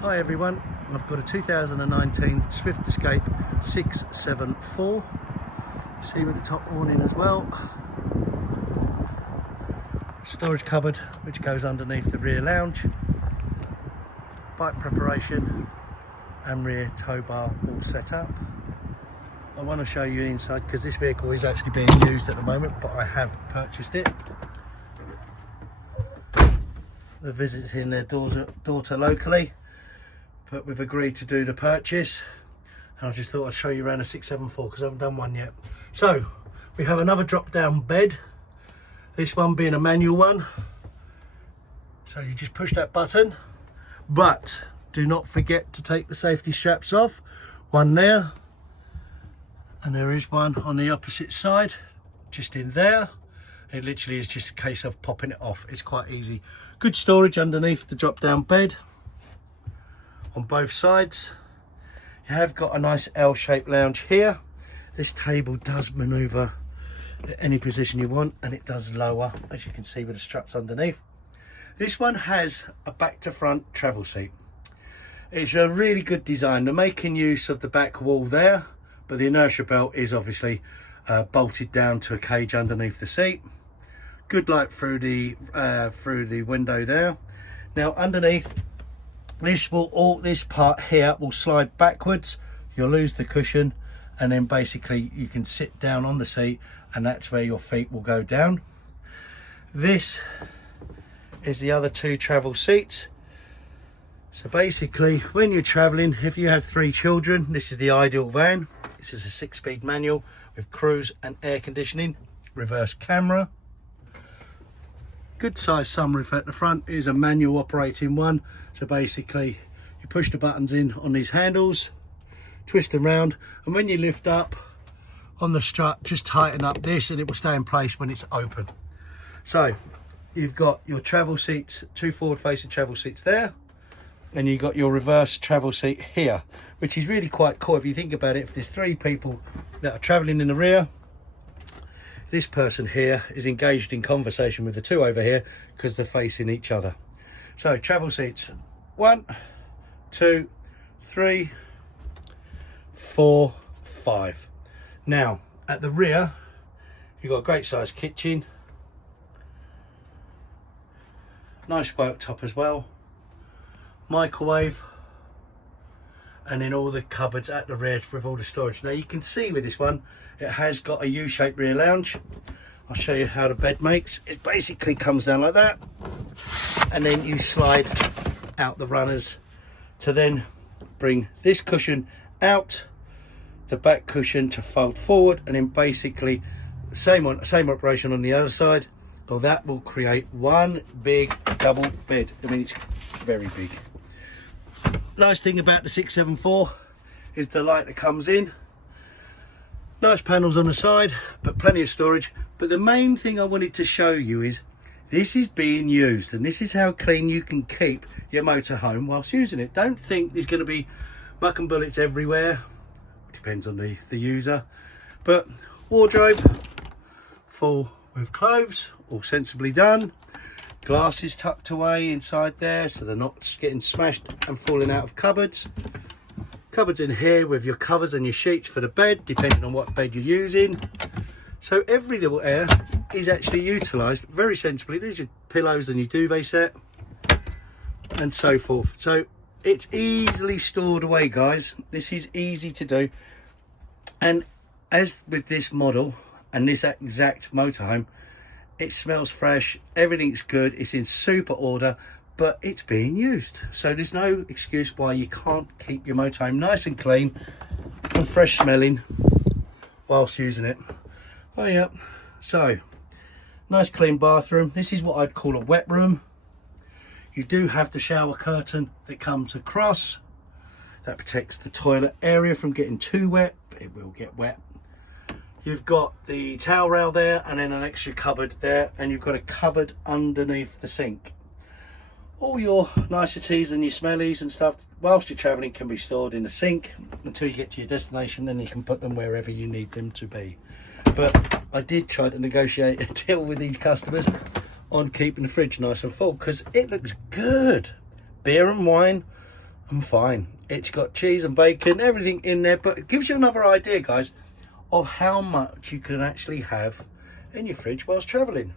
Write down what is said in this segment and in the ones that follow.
Hi everyone, I've got a 2019 Swift Escape 674. See with the top awning as well. Storage cupboard which goes underneath the rear lounge. Bike preparation and rear tow bar all set up. I want to show you inside because this vehicle is actually being used at the moment, but I have purchased it. They're visiting their daughter locally, but we've agreed to do the purchase, and I just thought I'd show you around a 674 because I haven't done one yet. So we have another drop down bed, this one being a manual one, so you just push that button, but do not forget to take the safety straps off. One there, and there is one on the opposite side just in there. It literally is just a case of popping it off. It's quite easy. Good storage underneath the drop down bed on both sides. You have got a nice L-shaped lounge here. This table does maneuver at any position you want, and it does lower, as you can see with the straps underneath. This one has a back to front travel seat. It's a really good design. They're making use of the back wall there, but the inertia belt is obviously bolted down to a cage underneath the seat. Good light through the window there. Now underneath, this part here will slide backwards. You'll lose the cushion, and then basically you can sit down on the seat, and that's where your feet will go down. This is the other two travel seats. So basically, when you're traveling, if you have 3 children, this is the ideal van. This is a 6-speed manual with cruise and air conditioning, reverse camera. Good size sunroof at the front. It is a manual operating one. So basically, you push the buttons in on these handles, twist them round, and when you lift up on the strut, just tighten up this and it will stay in place when it's open. So you've got your travel seats, 2 forward facing travel seats there, and you've got your reverse travel seat here, which is really quite cool if you think about it. If there's 3 people that are traveling in the rear, this person here is engaged in conversation with the 2 over here because they're facing each other. So travel seats, 1, 2, 3, 4, 5. Now at the rear, you've got a great sized kitchen, nice worktop as well, microwave, and then all the cupboards at the rear with all the storage. Now you can see with this one, it has got a U-shaped rear lounge. I'll show you how the bed makes. It basically comes down like that, and then you slide out the runners to then bring this cushion out, the back cushion to fold forward, and then basically same operation on the other side. Well, that will create one big double bed. I mean, it's very big. Nice thing about the 674 is the light that comes in. Nice panels on the side, but plenty of storage. But the main thing I wanted to show you is this is being used, and this is how clean you can keep your motorhome whilst using it. Don't think there's going to be muck and bullets everywhere. It depends on the user. But wardrobe full with clothes, all sensibly done. Glasses tucked away inside there so they're not getting smashed and falling out of cupboards. Cupboards in here with your covers and your sheets for the bed, depending on what bed you're using. So every little area is actually utilised very sensibly. There's your pillows and your duvet set and so forth. So it's easily stored away, guys. This is easy to do. And as with this model and this exact motorhome, it smells fresh, everything's good, it's in super order, but it's being used. So there's no excuse why you can't keep your motorhome nice and clean and fresh smelling whilst using it. Oh yeah, so nice clean bathroom. This is what I'd call a wet room. You do have the shower curtain that comes across. That protects the toilet area from getting too wet, but it will get wet. You've got the towel rail there, and then an extra cupboard there, and you've got a cupboard underneath the sink. All your niceties and your smellies and stuff whilst you're traveling can be stored in the sink until you get to your destination. Then you can put them wherever you need them to be. But I did try to negotiate a deal with these customers on keeping the fridge nice and full because it looks good. Beer and wine and fine. It's got cheese and bacon, everything in there, but it gives you another idea, guys, of how much you can actually have in your fridge whilst travelling.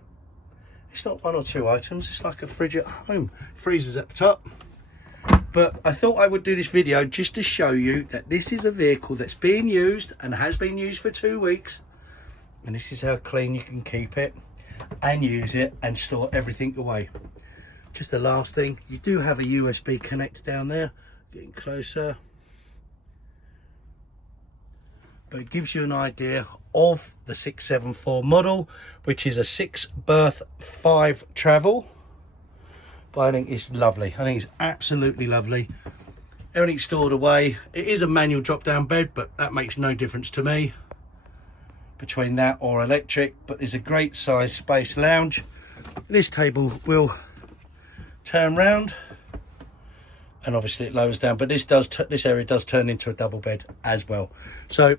It's not one or two items, it's like a fridge at home. Freezers at the top. But I thought I would do this video just to show you that this is a vehicle that's being used and has been used for 2 weeks. And this is how clean you can keep it and use it and store everything away. Just the last thing, you do have a USB connector down there. Getting closer. But it gives you an idea of the 674 model, which is a 6-berth 5 travel. But I think it's lovely. I think it's absolutely lovely. Everything's stored away. It is a manual drop down bed, but that makes no difference to me between that or electric. But there's a great size space lounge. This table will turn round and obviously it lowers down, but this area does turn into a double bed as well. So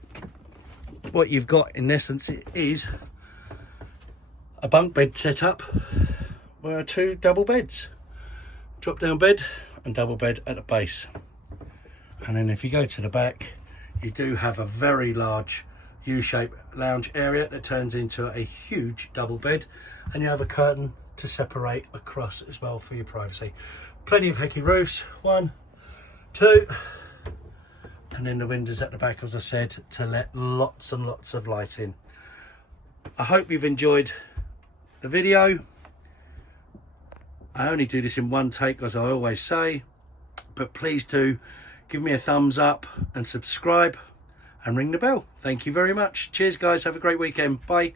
what you've got in essence is a bunk bed setup where are 2 double beds, drop down bed and double bed at the base. And then if you go to the back, you do have a very large U-shaped lounge area that turns into a huge double bed, and you have a curtain to separate across as well for your privacy. Plenty of hecky roofs, 1, 2, and then the windows at the back, as I said, to let lots and lots of light in. I hope you've enjoyed the video. I only do this in one take, as I always say, but please do give me a thumbs up and subscribe and ring the bell. Thank you very much. Cheers guys, have a great weekend. Bye.